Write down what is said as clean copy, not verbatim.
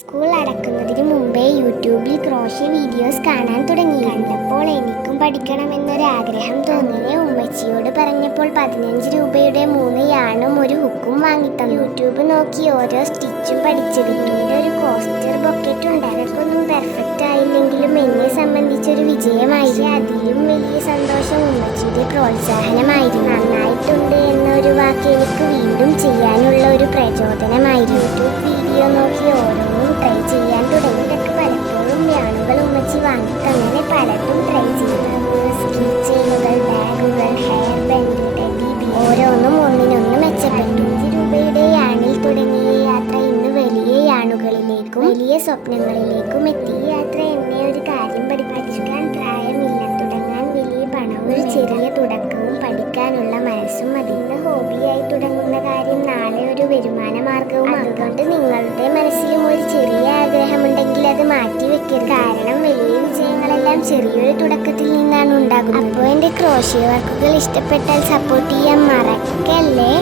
School അടക്കുന്നതിന് മുമ്പേ യൂട്യൂബിൽ crochet videos കാണാൻ തുടങ്ങി. കണ്ടപ്പോൾ എനിക്കും പഠിക്കണമെന്നൊരാഗ്രഹം തോന്നി. ഉമ്മച്ചിയോട് പറഞ്ഞപ്പോൾ 15 രൂപയുടെ 3 യാണും ഒരു ഹുക്കും വാങ്ങിത്തന്നു. യൂട്യൂബ് നോക്കി ഓരോ സ്റ്റിച്ചും പഠിച്ചെടുത്തു. ഒരു കോസ്റ്റർ ബൊക്കറ്റ് ഉണ്ട്. അതൊന്നും പെർഫെക്റ്റ് ആയില്ലെങ്കിലും എന്നെ സംബന്ധിച്ചൊരു വിജയമായിരുന്നു. അതിലും വലിയ സന്തോഷം ഉമ്മച്ചിയുടെ പ്രോത്സാഹനമായിരുന്നു. നന്നായിട്ടുണ്ട് എന്നൊരു വാക്ക് എനിക്ക് വീണ്ടും ചെയ്യാനുള്ള ഒരു പ്രചോദനമായിരുന്നു. യൂട്യൂബ് വീഡിയോ നോക്കി ഓരോന്നും ട്രൈ ചെയ്യാൻ തുടങ്ങി. ഇതൊക്കെ പലപ്പോഴും യാണുകൾ ഉമ്മച്ചി വാങ്ങിത്തങ്ങനെ പലതും ട്രൈ ചെയ്തു. കീ ചെയിനുകൾ, ബാഗുകൾ, ഹെയർ ബാൻഡ്, ടെഡി ബിയർ, ഓരോന്നും ഒന്നിനൊന്ന് മെച്ചപ്പെട്ടു. 5 രൂപയുടെ യാണിൽ തുടങ്ങിയ യാത്ര ഇന്ന് വലിയ യാണുകളിലേക്കും വലിയ സ്വപ്നങ്ങളിലേക്കും എത്തി. ഈ യാത്ര എന്നെ ഒരു കാര്യം പഠിപ്പിക്കാൻ പ്രായമില്ല. തുടങ്ങാൻ വലിയ പണവും ഒരു ചെറിയ തുടക്കവും പഠിക്കാനുള്ള മനസ്സും മതി. ഇന്ന് ഹോബിയായി തുടങ്ങുന്ന കാര്യം നാളെ ഒരു വരുമാന മാർഗവും. അതുകൊണ്ട് നിങ്ങളുടെ മനസ്സിലും ഒരു ചെറിയ ആഗ്രഹമുണ്ടെങ്കിൽ അത് മാറ്റി വെക്കരുത്. കാരണം വലിയ വിജയങ്ങളെല്ലാം ചെറിയൊരു തുടക്കത്തിൽ നിന്നാണ് ഉണ്ടാകുന്നത്. അപ്പോൾ എൻ്റെ ക്രോഷ്യ വർക്കുകൾ ഇഷ്ടപ്പെട്ടാൽ സപ്പോർട്ട് ചെയ്യാൻ മറക്കല്ലേ.